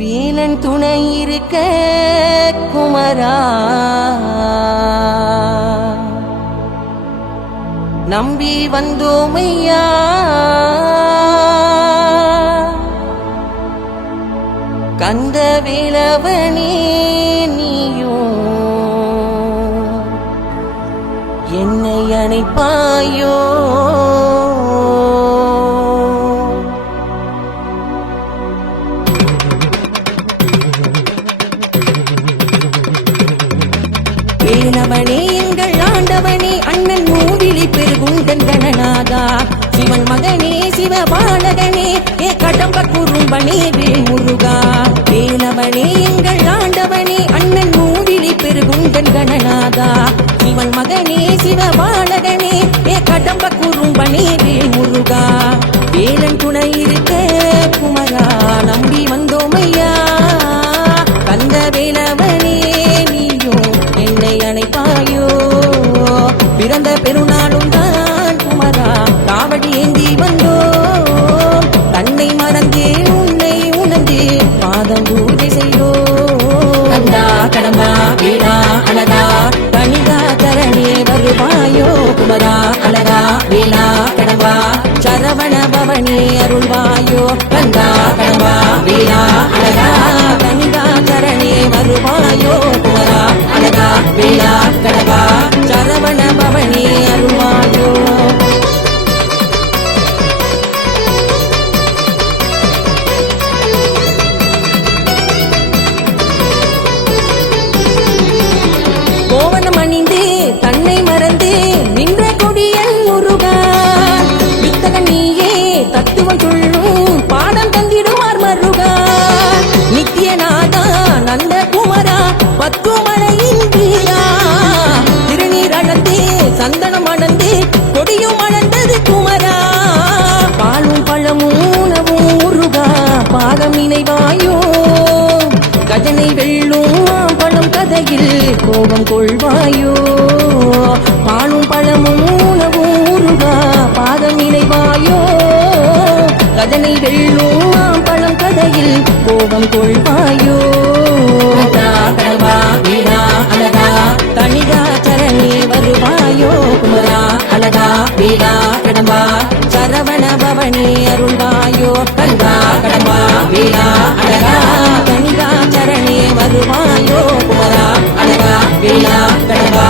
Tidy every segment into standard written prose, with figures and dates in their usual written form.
வேலன் துணை இருக்க குமரா நம்பி வந்தோமையா கந்த வேலவனே நீயும் என்னை அணைப்பாயோ வேலவனே எங்கள் ஆண்டவனே அண்ணன் மூவிலி பெருகுண்டன் கணநாதா சிவன் மகனே சிவபாலகனே ஏ கடம்ப குறும்பனே வேல் முருகா வேலவனே எங்கள் ஆண்டவனே அண்ணன் மூவிலி பெருகுண்டன் கணநாதா சிவன் மகனே சிவபாலகனே ஏ கடம்ப குறும்பனே வேல் முருகா வேலன் துணை இருக்க குமரா நம்பி வந்தோமையா கந்த வேலவனே நீயும் என்னை அணைப்பாயோ பிறந்த பெருநாளும் தான் குமரா காவடி ஏந்தி வந்தோம் தன்னை மறந்தே உன்னை உணர்ந்தே பாதம் பூஜை செய்தோம் கந்தா கடம்பா வீணா அழகா கணிதா தரணே வருவாயோ குமரா அழகா வீணா கடம்பா சரவண பவனே அருள்வாயோ கந்தா கடம்பா வீணா அழகா கணிதா தரணே வருவாயோ குமரா அழகா வீணா கடம்பா சரவண பவனே அருள்வாயோ கோவணம் அணிந்து தன்னை மறந்து நின்ற கொடியன் முருகா வித்தக நீயே தத்துவம் சொல்லும் பாடம் தந்திடுவார் மருகா நித்தியநாதா நந்த குமரா பத்துமலையின் வீரா திருநீர் அளந்து சந்தனம் அளந்து கொடியும் அளந்தது குமரா பாலும் பழமும் உணவும் முருகா பாகம் நினைவாயோ கஜனை வெள்ளும் பழம் கதையில் கோபம் கொள்வாயோ பாலும் பழமும் உணவும் முருகா பாதம் நினைவாயோ கஜனை வெள்ளும் பழம் கதையில் கோபம் கொள்வாயோ கடம்பா வீணா அழகா தனிகா சரணே வருவாயோ குமரா அழகா வீணா கடம்பா சரவண பவனே அருள்வாயோ கந்தா கடம்பா வீணா அழகா தனிகா சரணே வருவாயோ குமரா அழகா வீணா கடம்பா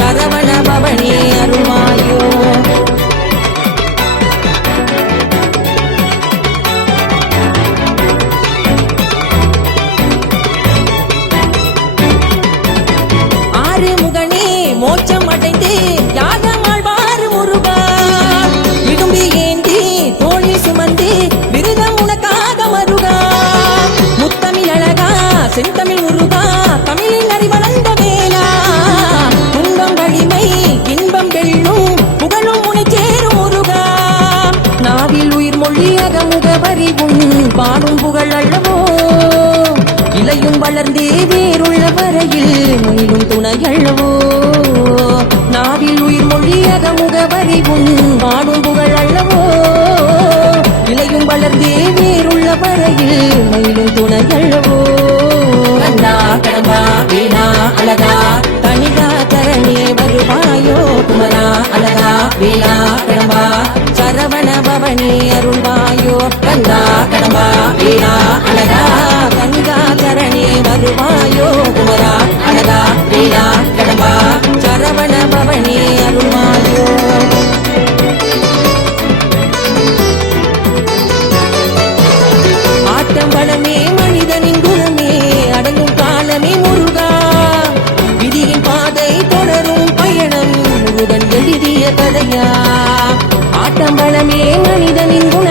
சரவண பவனே அருள்வாயோ மோட்சம் அடைந்து யாகமாழ்வார் முருகா இடும்பி ஏந்தி தோழி சுமந்து விருதம் உனக்காக மருகா முத்தமிழ் அழகா செந்தமிழ் முருகா தமிழின் அறிவளந்த வேளா துன்பம் வலிமை இன்பம் வெல்லும் புகழும் உனை சேரும் முருகா நாவில் உயிர் மொழியாக முகவரிவும் பாடும் புகழ் அல்லவோ இலையும் வளர்ந்தே வேறுள்ள வரையில் மயிலும் துணையல்லவோ நாவில் உயிர் மொழியக முகவரிவும் வாடும் புகழ் அல்லவோ இலையும் வளர்ந்தே வேறுள்ள வரையில் மயிலும் துணையல்லவோ கந்தா கடம்பா வீணா அழகா தனிகா தரணே வருவாயோ குமரா அழகா வீணா கடம்பா சரவண பவனே அருள்வாயோ கந்தா கடம்பா வீணா அழகா கனிகா சரணே வருவாயோ குமரா அழகா வீணா கடம்பா சரவண பவனே அருள்வாயோ ஆட்டம் பலமே மனிதனின் குணமே அடங்கும் காலமே முருகா விதியின் பாதை தொடரும் பயணம் முருகன் எழுதிய கதையா ஆட்டம் பலமே மனிதனின் குணமே